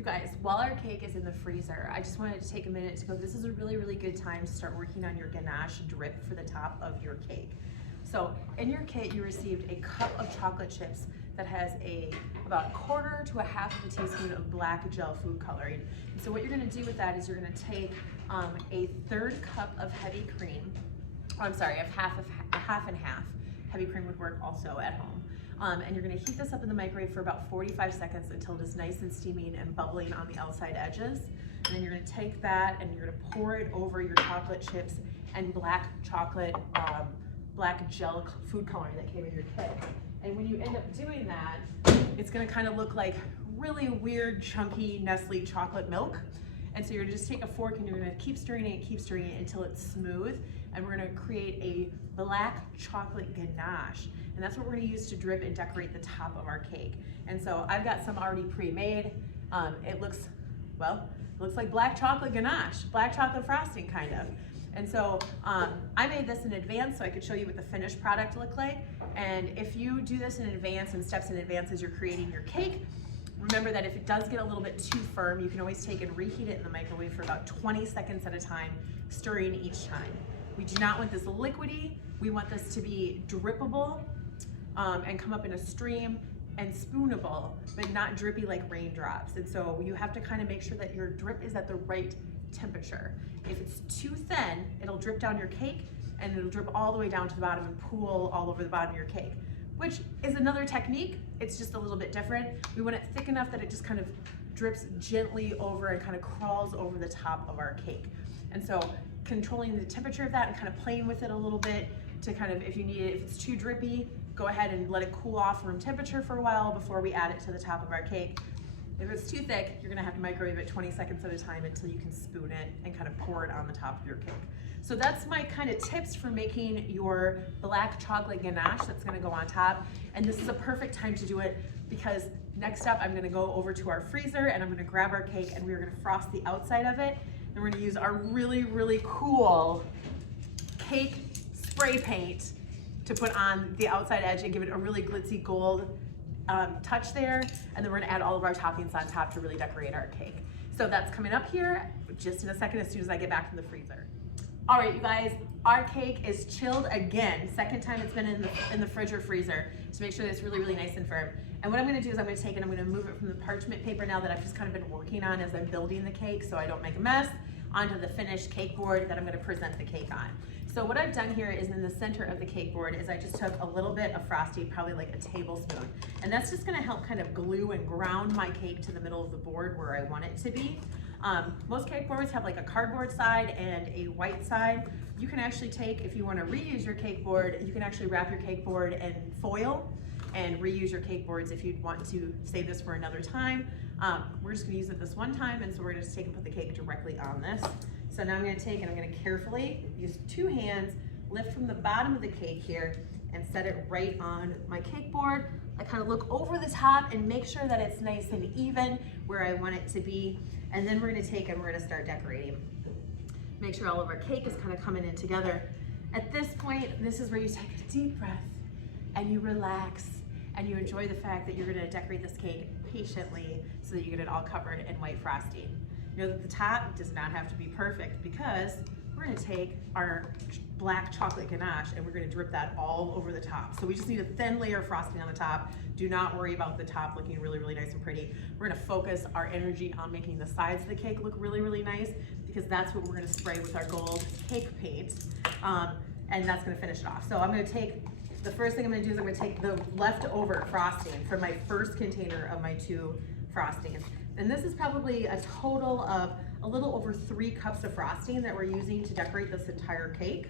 You guys, while our cake is in the freezer, I just wanted to take a minute to go, this is a really, really good time to start working on your ganache drip for the top of your cake. So in your kit, you received a cup of chocolate chips that has about a quarter to a half of a teaspoon of black gel food coloring. And so what you're gonna do with that is you're gonna take a third cup of heavy cream, of half and half. Heavy cream would work also at home. And you're gonna heat this up in the microwave for about 45 seconds until it is nice and steaming and bubbling on the outside edges. And then you're gonna take that and you're gonna pour it over your chocolate chips and black chocolate, black gel food coloring that came in your kit. And when you end up doing that, it's gonna kind of look like really weird, chunky Nestle chocolate milk. And so you're gonna just take a fork and you're gonna keep stirring it until it's smooth. And we're gonna create a black chocolate ganache. And that's what we're gonna use to drip and decorate the top of our cake. And so I've got some already pre-made. It looks like black chocolate ganache, black chocolate frosting kind of. And so I made this in advance so I could show you what the finished product looked like. And if you do this in advance and steps in advance as you're creating your cake, remember that if it does get a little bit too firm, you can always take and reheat it in the microwave for about 20 seconds at a time, stirring each time. We do not want this liquidy. We want this to be drippable and come up in a stream and spoonable, but not drippy like raindrops. And so you have to kind of make sure that your drip is at the right temperature. If it's too thin, it'll drip down your cake and it'll drip all the way down to the bottom and pool all over the bottom of your cake, which is another technique. It's just a little bit different. We want it thick enough that it just kind of drips gently over and kind of crawls over the top of our cake. And so controlling the temperature of that and kind of playing with it a little bit to kind of, if you need it, if it's too drippy, go ahead and let it cool off room temperature for a while before we add it to the top of our cake. If it's too thick, you're gonna have to microwave it 20 seconds at a time until you can spoon it and kind of pour it on the top of your cake. So that's my kind of tips for making your black chocolate ganache that's gonna go on top. And this is a perfect time to do it because next up I'm gonna go over to our freezer and I'm gonna grab our cake and we're gonna frost the outside of it. And we're gonna use our really, really cool cake spray paint to put on the outside edge and give it a really glitzy gold touch there. And then we're gonna add all of our toppings on top to really decorate our cake. So that's coming up here just in a second as soon as I get back from the freezer. All right, you guys, our cake is chilled again. Second time it's been in the fridge or freezer to make sure that it's really, really nice and firm. And what I'm gonna do is I'm gonna take it, I'm gonna move it from the parchment paper now that I've just kind of been working on as I'm building the cake so I don't make a mess, onto the finished cake board that I'm gonna present the cake on. So what I've done here is in the center of the cake board is I just took a little bit of frosting, probably like a tablespoon. And that's just gonna help kind of glue and ground my cake to the middle of the board where I want it to be. Most cake boards have like a cardboard side and a white side. You can actually take, if you wanna reuse your cake board, you can actually wrap your cake board in foil and reuse your cake boards if you'd want to save this for another time. We're just gonna use it this one time, and so we're gonna just take and put the cake directly on this. So now I'm gonna take and I'm gonna carefully use two hands, lift from the bottom of the cake here, and set it right on my cake board. I kind of look over the top and make sure that it's nice and even where I want it to be. And then we're gonna take and we're gonna start decorating. Make sure all of our cake is kind of coming in together. At this point, this is where you take a deep breath and you relax and you enjoy the fact that you're gonna decorate this cake patiently so that you get it all covered in white frosting. You know that the top does not have to be perfect because we're gonna take our black chocolate ganache and we're gonna drip that all over the top. So we just need a thin layer of frosting on the top. Do not worry about the top looking really, really nice and pretty. We're gonna focus our energy on making the sides of the cake look really, really nice because that's what we're gonna spray with our gold cake paint. And that's gonna finish it off. So I'm gonna take, the first thing I'm gonna do is I'm gonna take the leftover frosting from my first container of my two frostings. And this is probably a total of a little over 3 cups of frosting that we're using to decorate this entire cake.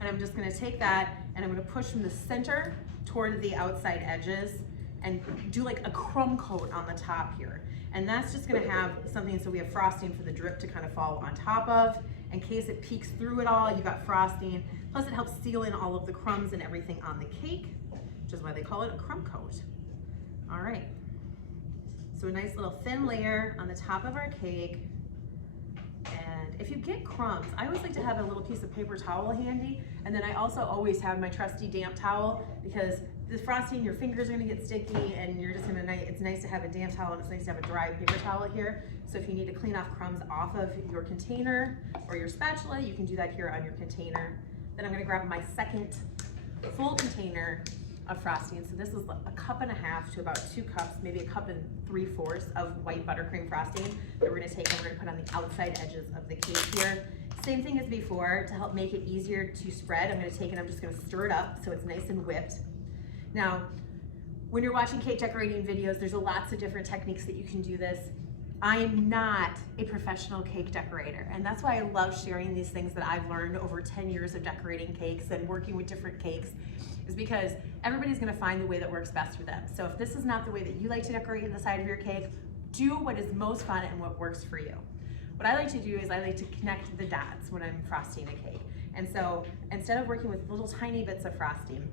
And I'm just gonna take that and I'm gonna push from the center toward the outside edges and do like a crumb coat on the top here. And that's just gonna have something, so we have frosting for the drip to kind of fall on top of. In case it peeks through it all, you've got frosting. Plus it helps seal in all of the crumbs and everything on the cake, which is why they call it a crumb coat. All right. So a nice little thin layer on the top of our cake. And if you get crumbs, I always like to have a little piece of paper towel handy. And then I also always have my trusty damp towel because the frosting, your fingers are gonna get sticky, and you're just gonna, it's nice to have a damp towel, and it's nice to have a dry paper towel here. So if you need to clean off crumbs off of your container or your spatula, you can do that here on your container. Then I'm gonna grab my second full container of frosting. So this is a cup and a half to about 2 cups, maybe a cup and 3/4 of white buttercream frosting that we're gonna take and we're gonna put on the outside edges of the cake here. Same thing as before, to help make it easier to spread, I'm gonna take and I'm just gonna stir it up so it's nice and whipped. Now, when you're watching cake decorating videos, there's lots of different techniques that you can do this. I am not a professional cake decorator, and that's why I love sharing these things that I've learned over 10 years of decorating cakes and working with different cakes, is because everybody's gonna find the way that works best for them. So if this is not the way that you like to decorate the side of your cake, do what is most fun and what works for you. What I like to do is I like to connect the dots when I'm frosting a cake. And so instead of working with little tiny bits of frosting,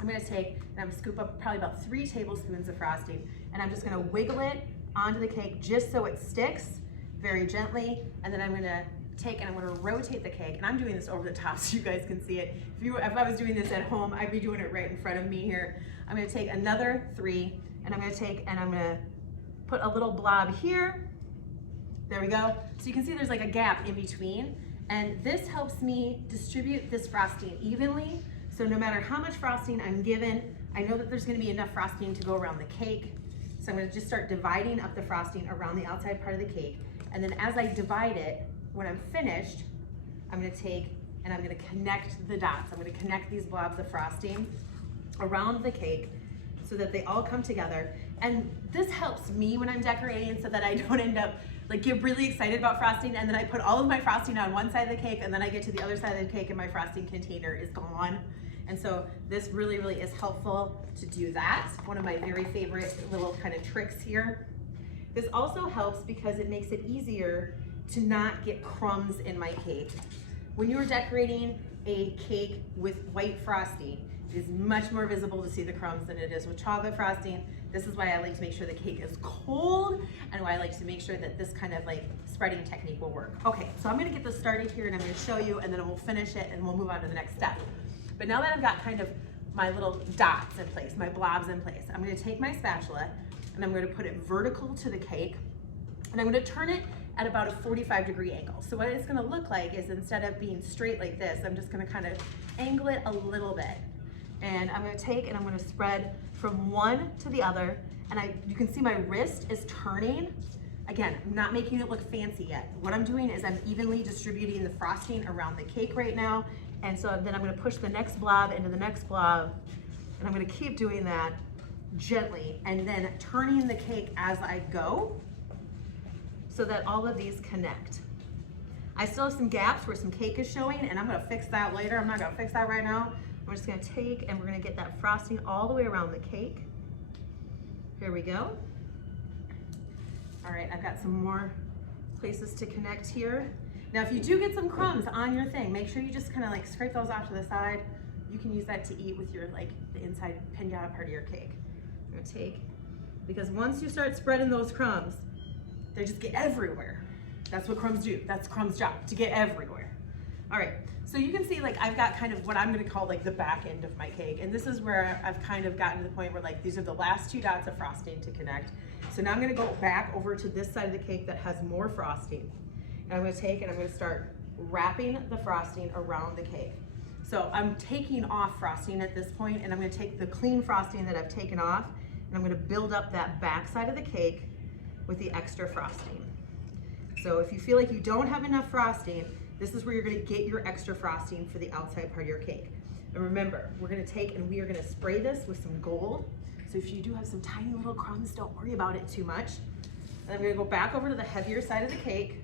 I'm gonna take and I'm gonna scoop up probably about 3 tablespoons of frosting, and I'm just gonna wiggle it onto the cake just so it sticks very gently. And then I'm gonna take and I'm gonna rotate the cake, and I'm doing this over the top so you guys can see it. If I was doing this at home, I'd be doing it right in front of me here. I'm gonna take another 3, and I'm gonna take and I'm gonna put a little blob here. There we go. So you can see there's like a gap in between, and this helps me distribute this frosting evenly. So no matter how much frosting I'm given, I know that there's gonna be enough frosting to go around the cake. So I'm gonna just start dividing up the frosting around the outside part of the cake. And then as I divide it, when I'm finished, I'm gonna take and I'm gonna connect the dots. I'm gonna connect these blobs of frosting around the cake so that they all come together. And this helps me when I'm decorating so that I don't end up get really excited about frosting and then I put all of my frosting on one side of the cake and then I get to the other side of the cake and my frosting container is gone. And so this really, really is helpful to do that. One of my very favorite little kind of tricks here. This also helps because it makes it easier to not get crumbs in my cake. When you're decorating a cake with white frosting, it is much more visible to see the crumbs than it is with chocolate frosting. This is why I like to make sure the cake is cold and why I like to make sure that this kind of spreading technique will work. Okay, so I'm gonna get this started here and I'm gonna show you and then we'll finish it and we'll move on to the next step. But now that I've got kind of my little dots in place, my blobs in place, I'm gonna take my spatula and I'm gonna put it vertical to the cake and I'm gonna turn it at about a 45-degree angle. So what it's gonna look like is instead of being straight like this, I'm just gonna kind of angle it a little bit. And I'm gonna take and I'm gonna spread from one to the other. And you can see my wrist is turning. Again, I'm not making it look fancy yet. What I'm doing is I'm evenly distributing the frosting around the cake right now. And so then I'm gonna push the next blob into the next blob. And I'm gonna keep doing that gently and then turning the cake as I go so that all of these connect. I still have some gaps where some cake is showing and I'm gonna fix that later. I'm not gonna fix that right now. We're just gonna take and we're gonna get that frosting all the way around the cake. Here we go. All right, I've got some more places to connect here. Now, if you do get some crumbs on your thing, make sure you just kind of scrape those off to the side. You can use that to eat with your the inside pinata part of your cake. I'm gonna take, because once you start spreading those crumbs, they just get everywhere. That's what crumbs do. That's crumbs' job, to get everywhere. All right, so you can see I've got kind of what I'm gonna call the back end of my cake. And this is where I've kind of gotten to the point where these are the last 2 dots of frosting to connect. So now I'm gonna go back over to this side of the cake that has more frosting. And I'm gonna take and I'm gonna start wrapping the frosting around the cake. So I'm taking off frosting at this point and I'm gonna take the clean frosting that I've taken off and I'm gonna build up that back side of the cake with the extra frosting. So if you feel like you don't have enough frosting, this is where you're gonna get your extra frosting for the outside part of your cake. And remember, we're gonna take and we are gonna spray this with some gold. So if you do have some tiny little crumbs, don't worry about it too much. And I'm gonna go back over to the heavier side of the cake.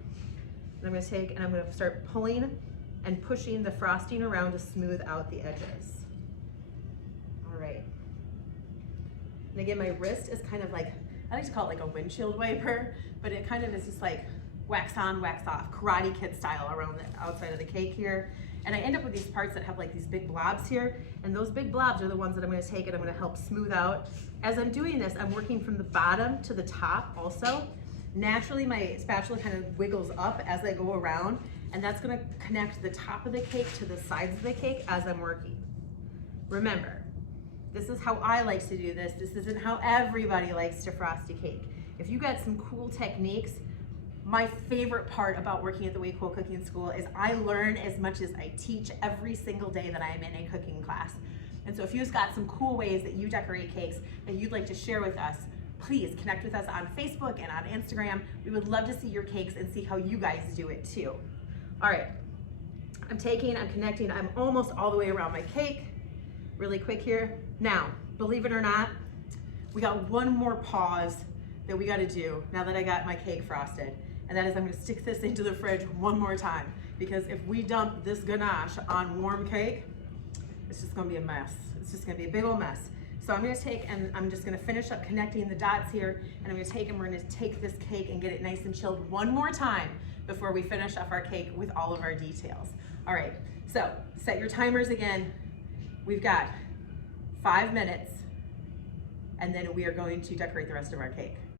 And I'm gonna take and I'm gonna start pulling and pushing the frosting around to smooth out the edges. All right. And again, my wrist is kind of I like to call it a windshield wiper, but it kind of is just wax on, wax off, Karate Kid style around the outside of the cake here. And I end up with these parts that have these big blobs here, and those big blobs are the ones that I'm gonna take and I'm gonna help smooth out. As I'm doing this, I'm working from the bottom to the top also. Naturally, my spatula kind of wiggles up as I go around, and that's gonna connect the top of the cake to the sides of the cake as I'm working. Remember, This is how I like to do this. This isn't how everybody likes to frost a cake. If you got some cool techniques, my favorite part about working at the Way Cool Cooking School is I learn as much as I teach every single day that I'm in a cooking class. And so if you've got some cool ways that you decorate cakes that you'd like to share with us, please connect with us on Facebook and on Instagram. We would love to see your cakes and see how you guys do it too. All right, I'm connecting, I'm almost all the way around my cake. Really quick here. Now, believe it or not, we got one more pause that we gotta do now that I got my cake frosted. And that is I'm gonna stick this into the fridge one more time, because if we dump this ganache on warm cake, it's just gonna be a mess. It's just gonna be a big old mess. So I'm gonna take, and I'm just gonna finish up connecting the dots here, and I'm gonna take, and we're gonna take this cake and get it nice and chilled one more time before we finish off our cake with all of our details. All right, so set your timers again. We've got 5 minutes, and then we are going to decorate the rest of our cake.